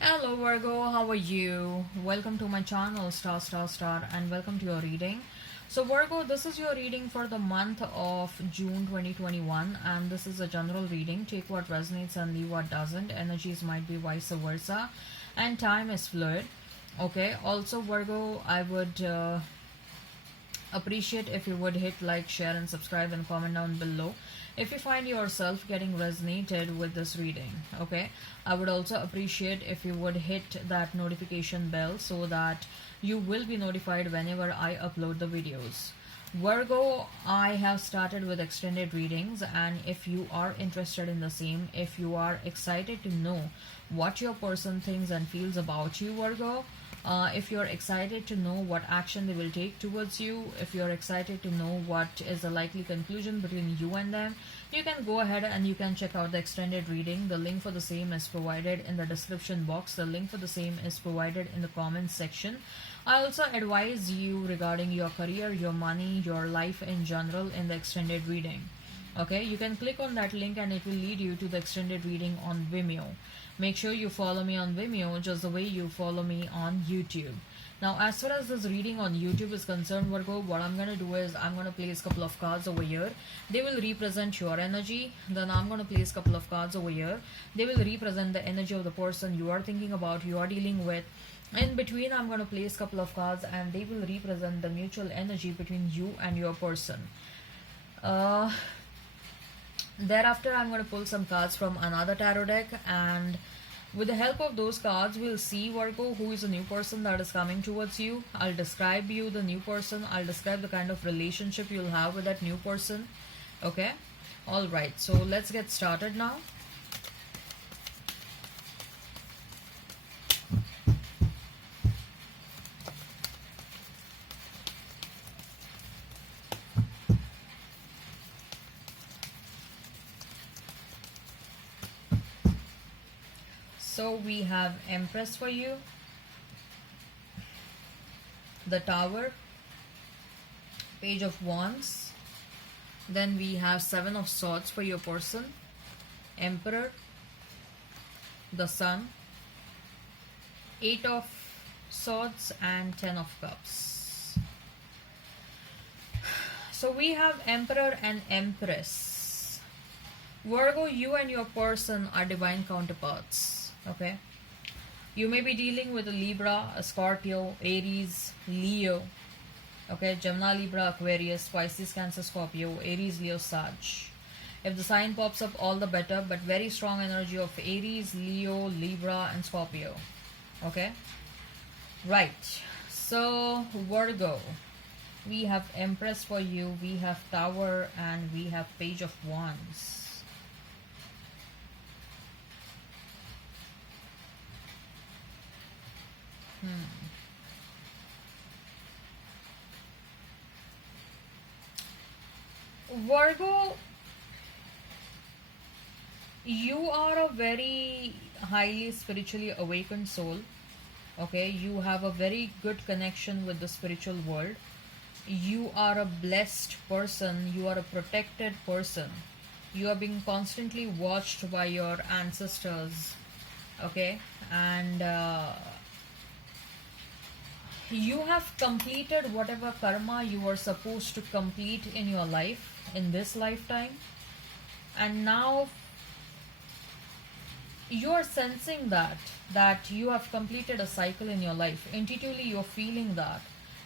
Hello Virgo, how are you? Welcome to my channel Star, and welcome to your reading. So Virgo, this is your reading for the month of June 2021, and this is a general reading. Take what resonates and leave what doesn't. Energies might be vice versa, and time is fluid. Okay, also Virgo, I would appreciate if you would hit like, share and subscribe and comment down below if you find yourself getting resonated with this reading. Okay, I would also appreciate if you would hit that notification bell so that you will be notified whenever I upload the videos. Virgo, I have started with extended readings, and if you are interested in the same, if you are excited to know what your person thinks and feels about you, Virgo, if you're excited to know what action they will take towards you, if you're excited to know what is the likely conclusion between you and them, you can go ahead and you can check out the extended reading. The link for the same is provided in the description box. The link for the same is provided in the comments section. I also advise you regarding your career, your money, your life in general in the extended reading. Okay, you can click on that link and it will lead you to the extended reading on Vimeo. Make sure you follow me on Vimeo just the way you follow me on YouTube. Now, as far as this reading on YouTube is concerned, Virgo, what I'm going to do is I'm going to place a couple of cards over here. They will represent your energy. Then I'm going to place a couple of cards over here. They will represent the energy of the person you are thinking about, you are dealing with. In between, I'm going to place a couple of cards and they will represent the mutual energy between you and your person. Uh, Thereafter, I'm going to pull some cards from another tarot deck, and with the help of those cards, we'll see, Virgo, who is a new person that is coming towards you. I'll describe you, the new person. I'll describe the kind of relationship you'll have with that new person. Okay? Alright, so let's get started now. So we have Empress for you, the Tower, Page of Wands, then we have Seven of Swords for your person, Emperor, the Sun, Eight of Swords and Ten of Cups. So we have Emperor and Empress. Virgo, you and your person are divine counterparts. Okay, you may be dealing with a Libra, a Scorpio, Aries, Leo. Okay, Gemini, Libra, Aquarius, Pisces, Cancer, Scorpio, Aries, Leo, Sag. If the sign pops up, all the better, but very strong energy of Aries, Leo, Libra and Scorpio. Okay, right. So Virgo, we have Empress for you, we have Tower, and we have Page of Wands. Virgo, you are a very highly spiritually awakened soul. Okay, you have a very good connection with the spiritual world. You are a blessed person, you are a protected person. You are being constantly watched by your ancestors. Okay, and you have completed whatever karma you were supposed to complete in your life in this lifetime, and now you are sensing that you have completed a cycle in your life. Intuitively you're feeling that,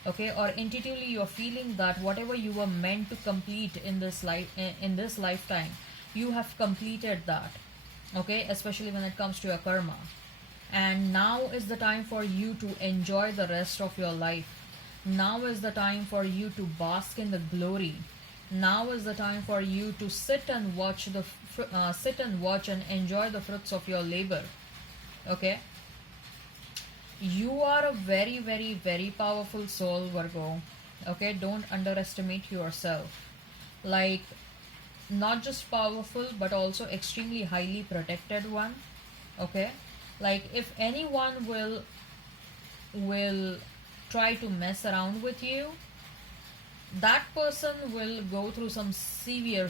okay, or intuitively you're feeling that whatever you were meant to complete in this life, in this lifetime, you have completed that. Okay, especially when it comes to your karma. And now is the time for you to enjoy the rest of your life. Now is the time for you to bask in the glory. Now is the time for you to sit and watch and enjoy the fruits of your labor. Okay, you are a very, very, very powerful soul, Virgo. Okay, don't underestimate yourself. Like, not just powerful but also extremely highly protected one. Okay, like if anyone will try to mess around with you, that person will go through some severe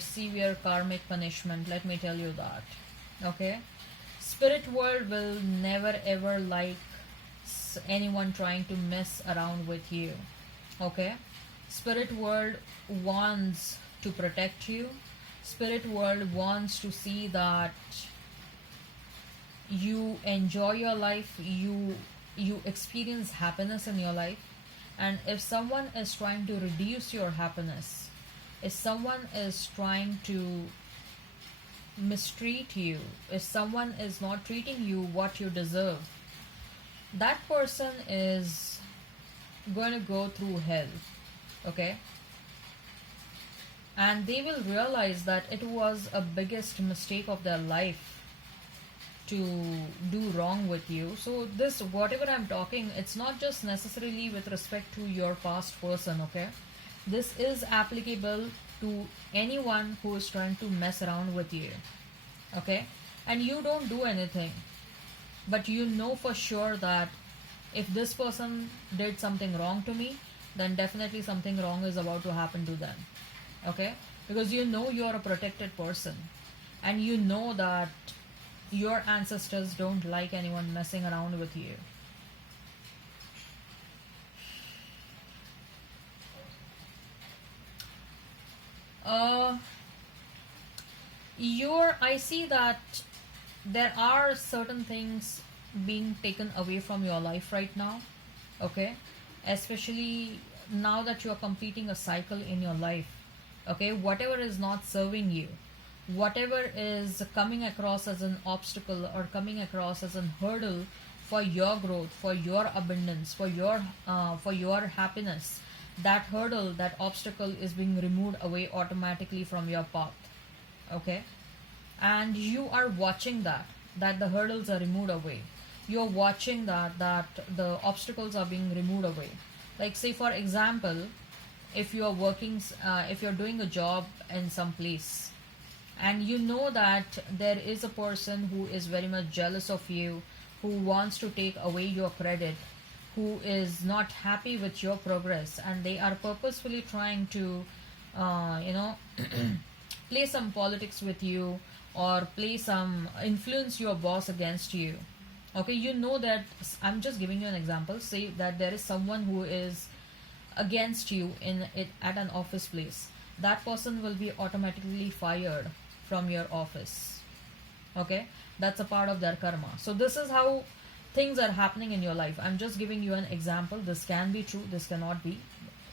karmic punishment, let me tell you that. Okay, Spirit world will never ever like anyone trying to mess around with you. Okay, spirit world wants to protect you. Spirit world wants to see that you enjoy your life, you experience happiness in your life. And if someone is trying to reduce your happiness, if someone is trying to mistreat you, if someone is not treating you what you deserve, that person is going to go through hell. Okay, and they will realize that it was a biggest mistake of their life to do wrong with you. So this whatever I'm talking, it's not just necessarily with respect to your past person. Okay, this is applicable to anyone who is trying to mess around with you. Okay, and you don't do anything, but you know for sure that if this person did something wrong to me, then definitely something wrong is about to happen to them. Okay, because you know you're a protected person, and you know that your ancestors don't like anyone messing around with you. uh I see that there are certain things being taken away from your life right now. Okay, especially now that you are completing a cycle in your life. Okay, whatever is not serving you, whatever is coming across as an obstacle or coming across as a hurdle for your growth, for your abundance, for your happiness, that hurdle, that obstacle is being removed away automatically from your path. Okay, and you are watching that the hurdles are removed away. You're watching that the obstacles are being removed away. Like, say for example, if you are working, if you're doing a job in some place, and you know that there is a person who is very much jealous of you, who wants to take away your credit, who is not happy with your progress, and they are purposefully trying to you know play some politics with you, or play some influence your boss against you. Okay, you know that, I'm just giving you an example. Say that there is someone who is against you in it at an office place. That person will be automatically fired from your office. Okay, that's a part of their karma. So this is how things are happening in your life. I'm just giving you an example. This can be true, this cannot be,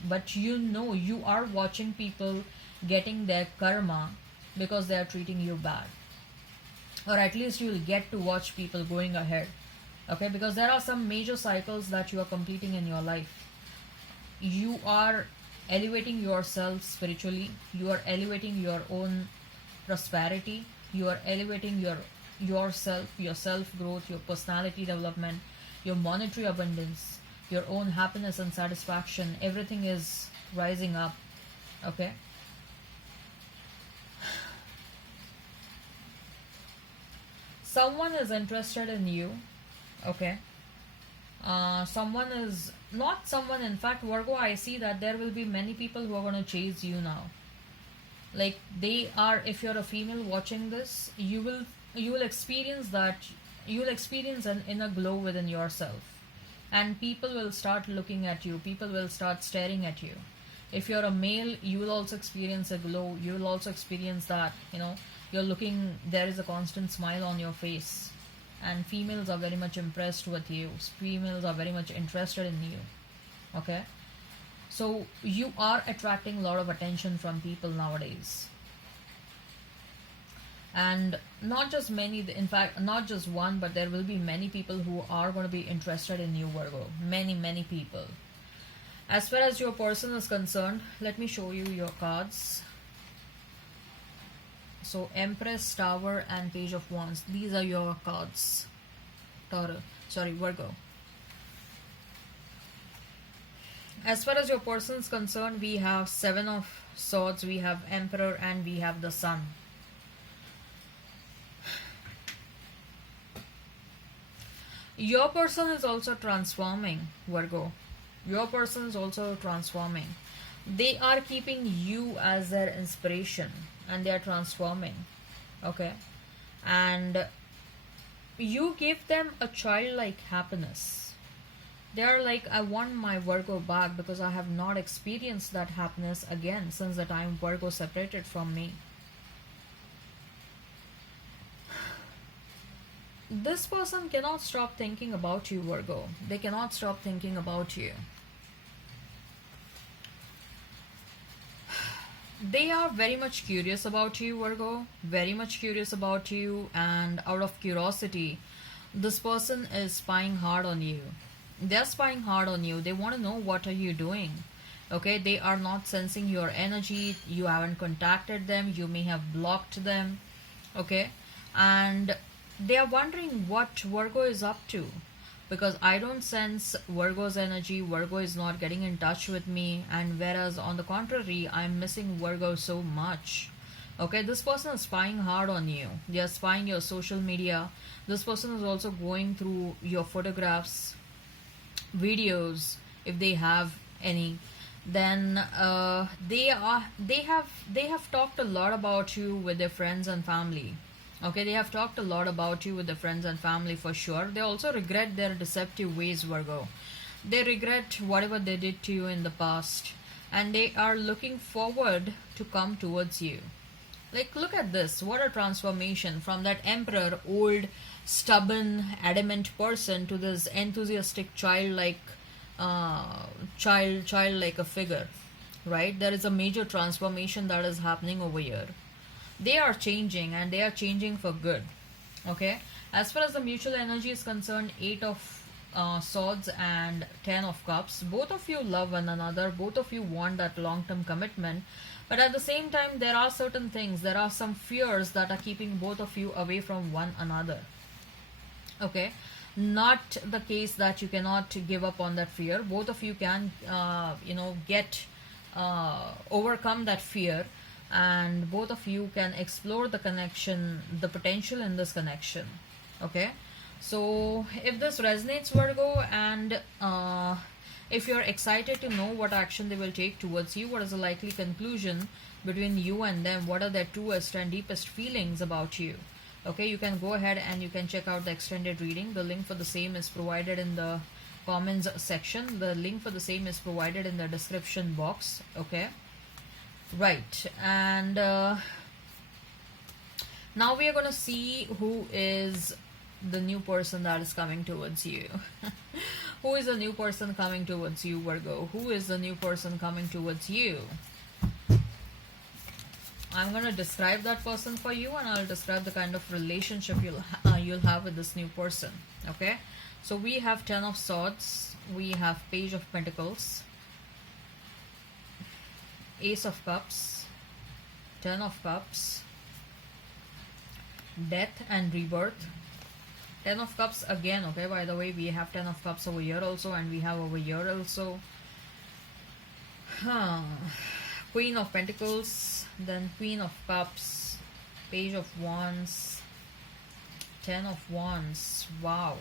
but you know you are watching people getting their karma because they are treating you bad, or at least you will get to watch people going ahead. Okay, because there are some major cycles that you are completing in your life. You are elevating yourself spiritually, you are elevating your own prosperity, you are elevating yourself, your self growth, your personality development, your monetary abundance, your own happiness and satisfaction. Everything is rising up. Okay, someone is interested in you. Okay, someone is not someone, in fact, Virgo, I see that there will be many people who are going to chase you now. Like, they are, if you're a female watching this, you will experience that, you will experience an inner glow within yourself, and people will start looking at you, people will start staring at you. If you're a male, you will also experience a glow, you will also experience that, you're looking, there is a constant smile on your face, and females are very much impressed with you, females are very much interested in you. Okay, so you are attracting a lot of attention from people nowadays, and not just many, in fact not just one, but there will be many people who are going to be interested in you, Virgo. Many people. As far as your person is concerned, let me show you your cards. So Empress, Tower, and Page of Wands, these are your cards. Virgo. As far as your person is concerned, we have Seven of Swords, we have Emperor, and we have the Sun. Your person is also transforming, Virgo. Your person is also transforming. They are keeping you as their inspiration, and they are transforming. Okay, and you give them a childlike happiness. They are like, I want my Virgo back because I have not experienced that happiness again since the time Virgo separated from me. This person cannot stop thinking about you, Virgo. They cannot stop thinking about you. They are very much curious about you, Virgo. Very much curious about you, and out of curiosity, this person is spying hard on you. They're spying hard on you. They want to know what are you doing. Okay, they are not sensing your energy. You haven't contacted them. You may have blocked them. Okay, and they are wondering what Virgo is up to, because I don't sense Virgo's energy. Virgo is not getting in touch with me, and whereas on the contrary, I'm missing Virgo so much. Okay, this person is spying hard on you. They are spying your social media. This person is also going through your photographs, videos, if they have any. Then they have talked a lot about you with their friends and family. Okay, they have talked a lot about you with their friends and family for sure. They also regret their deceptive ways, Virgo. They regret whatever they did to you in the past, and they are looking forward to come towards you. Like, look at this. What a transformation from that emperor, old, stubborn, adamant person to this enthusiastic childlike a figure, right? There is a major transformation that is happening over here. They are changing, and they are changing for good. Okay, as far as the mutual energy is concerned, 8 of swords and 10 of cups, both of you love one another, both of you want that long-term commitment, but at the same time there are certain things, there are some fears that are keeping both of you away from one another. Okay, not the case that you cannot give up on that fear. Both of you can get overcome that fear, and both of you can explore the connection, the potential in this connection. Okay, so if this resonates, Virgo, and if you're excited to know what action they will take towards you, what is the likely conclusion between you and them, what are their truest and deepest feelings about you, okay, you can go ahead and you can check out the extended reading. The link for the same is provided in the comments section. The link for the same is provided in the description box. Okay, right, and now we are going to see who is the new person that is coming towards you. Who is the new person coming towards you, Virgo? Who is the new person coming towards you? I'm going to describe that person for you, and I'll describe the kind of relationship you'll have with this new person. Okay, so we have 10 of swords, we have Page of Pentacles, Ace of Cups, 10 of Cups, Death and Rebirth, 10 of Cups again. Okay, by the way, we have 10 of Cups over here also, and we have over here also Queen of Pentacles, then Queen of Cups, Page of Wands, 10 of Wands. Wow.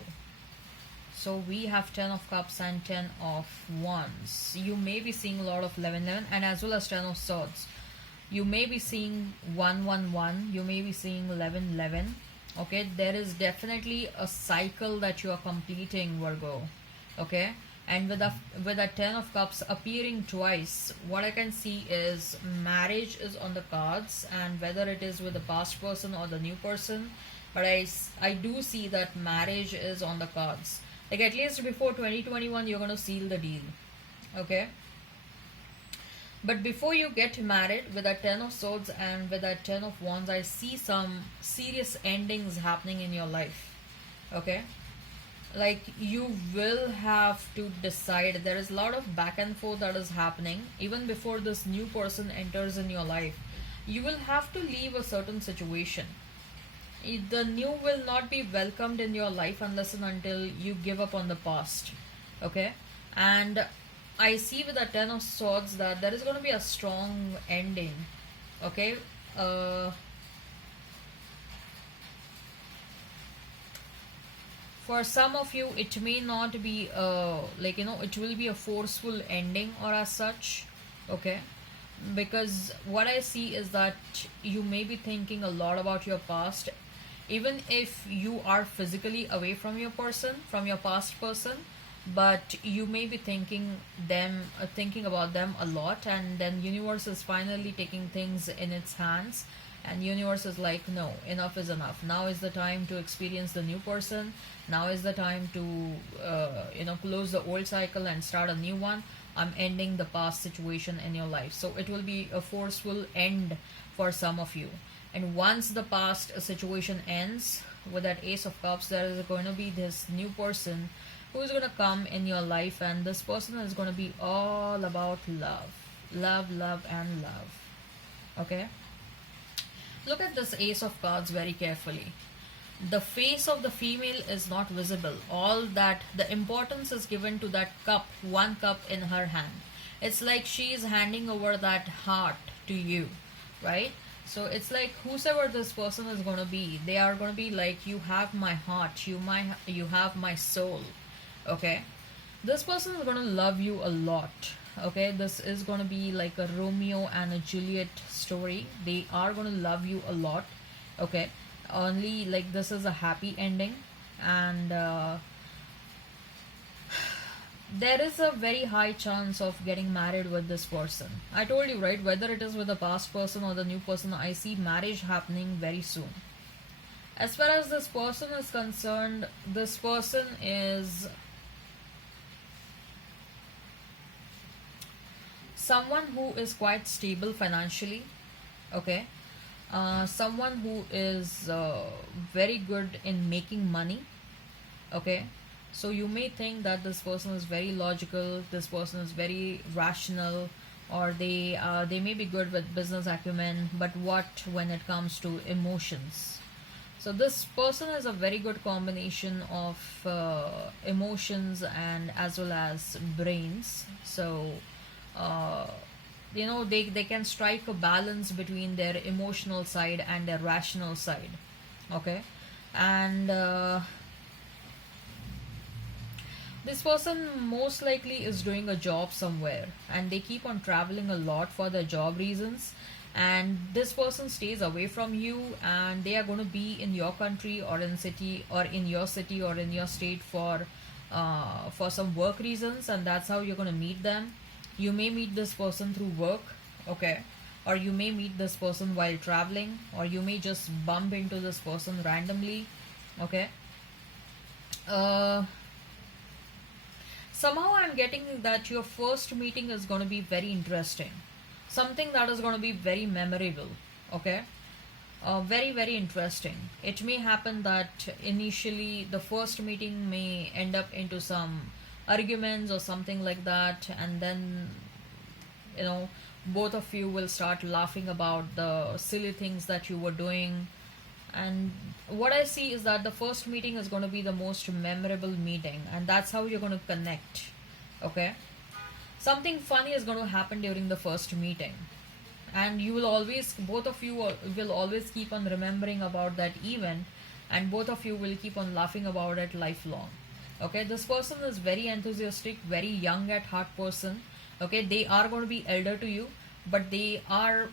So we have 10 of Cups and 10 of Wands. You may be seeing a lot of 11, and as well as 10 of Swords. You may be seeing 1, you may be seeing 11. Okay, there is definitely a cycle that you are completing, Virgo. Okay, and with a 10 of Cups appearing twice, what I can see is marriage is on the cards, and whether it is with the past person or the new person, but I do see that marriage is on the cards. Like, at least before 2021 you're going to seal the deal. Okay, but before you get married, with that 10 of Swords and with that 10 of Wands, I see some serious endings happening in your life. Okay, like, you will have to decide. There is a lot of back and forth that is happening even before this new person enters in your life. You will have to leave a certain situation. The new will not be welcomed in your life unless and until you give up on the past. Okay, and I see with the 10 of Swords that there is going to be a strong ending. Okay, for some of you it may not be it will be a forceful ending or as such. Okay, because what I see is that you may be thinking a lot about your past. even if you are physically away from your person, from your past person, but you may be thinking about them a lot, and then universe is finally taking things in its hands, and universe is like, no, enough is enough. Now is the time to experience the new person. Now is the time to close the old cycle and start a new one. I'm ending the past situation in your life. So it will be a forceful end for some of you. And once the past situation ends with that Ace of Cups, there is going to be this new person who is going to come in your life, and this person is going to be all about love. Love, love, and love. Okay? Look at this Ace of Cards very carefully. The face of the female is not visible. All that the importance is given to that cup, one cup in her hand. It's like she is handing over that heart to you, right? So it's like whosoever this person is going to be, they are going to be like, you have my heart, you have my soul. Okay, this person is going to love you a lot. Okay, this is going to be like a Romeo and a Juliet story. They are going to love you a lot. Okay, only like this is a happy ending, and there is a very high chance of getting married with this person. I told you, right? Whether it is with the past person or the new person, I see marriage happening very soon. As far as this person is concerned, this person is someone who is quite stable financially. Okay, someone who is very good in making money. Okay, so you may think that this person is very logical, this person is very rational, or they may be good with business acumen, but what when it comes to emotions? So this person is a very good combination of emotions and as well as brains. So uh, they can strike a balance between their emotional side and their rational side. Okay, and this person most likely is doing a job somewhere, and they keep on traveling a lot for their job reasons, and this person stays away from you, and they are going to be in your country or in city or in your city or in your state for some work reasons, and that's how you're going to meet them. You may meet this person through work. Okay, or you may meet this person while traveling, or you may just bump into this person randomly. Okay, uh somehow I'm getting that your first meeting is going to be very interesting, something that is going to be very memorable. Okay, very very interesting. It may happen that initially the first meeting may end up into some arguments or something like that, and then you know both of you will start laughing about the silly things that you were doing. And what I see is that the first meeting is going to be the most memorable meeting, and that's how you're going to connect. Okay, something funny is going to happen during the first meeting, and you will always both of you will always keep on remembering about that event, and both of you will keep on laughing about it lifelong. Okay, this person is very enthusiastic, very young at heart person. Okay, they are going to be elder to you, but they are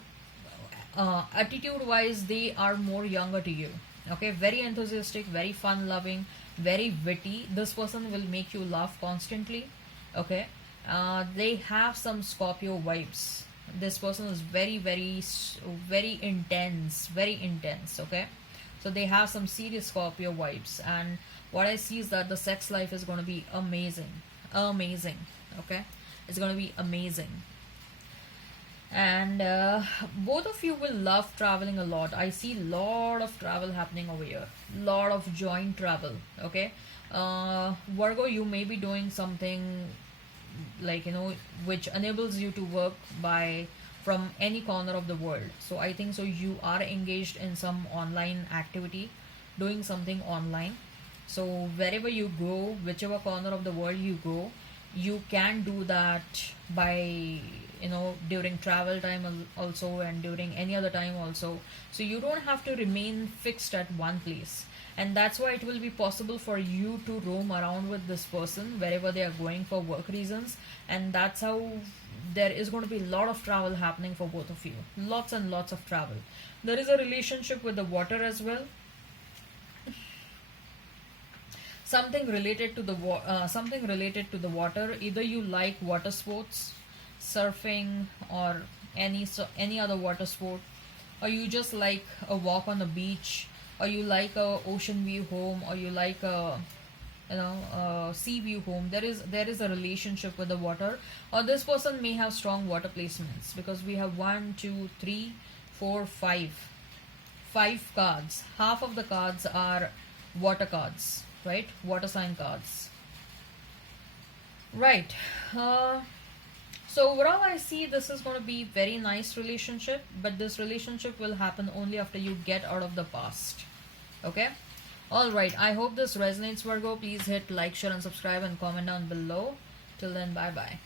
attitude wise they are more younger to you. Okay, very enthusiastic, very fun loving, very witty. This person will make you laugh constantly. Okay, they have some Scorpio vibes. This person is very very intense, very intense. Okay, so they have some serious Scorpio vibes, and what I see is that the sex life is going to be amazing, amazing. Okay, it's going to be amazing, and both of you will love traveling a lot. I see lot of travel happening over here, lot of joint travel. Okay, Virgo, you may be doing something like which enables you to work by from any corner of the world. So I think so you are engaged in some online activity, doing something online. So wherever you go, whichever corner of the world you go, you can do that by during travel time also, and during any other time also. So you don't have to remain fixed at one place, and that's why it will be possible for you to roam around with this person wherever they are going for work reasons. And that's how there is going to be a lot of travel happening for both of you, lots and lots of travel. There is a relationship with the water as well. something related to the something related to the water. Either you like water sports, surfing, or any other water sport, or you just like a walk on the beach, or you like a ocean view home, or you like a sea view home. There is a relationship with the water, or this person may have strong water placements, because we have 5 cards. Half of the cards are water cards, right? Water sign cards, right? So overall, I see this is going to be very nice relationship, but this relationship will happen only after you get out of the past. Okay. All right. I hope this resonates, Virgo. Please hit like, share, and subscribe, and comment down below. Till then, bye bye.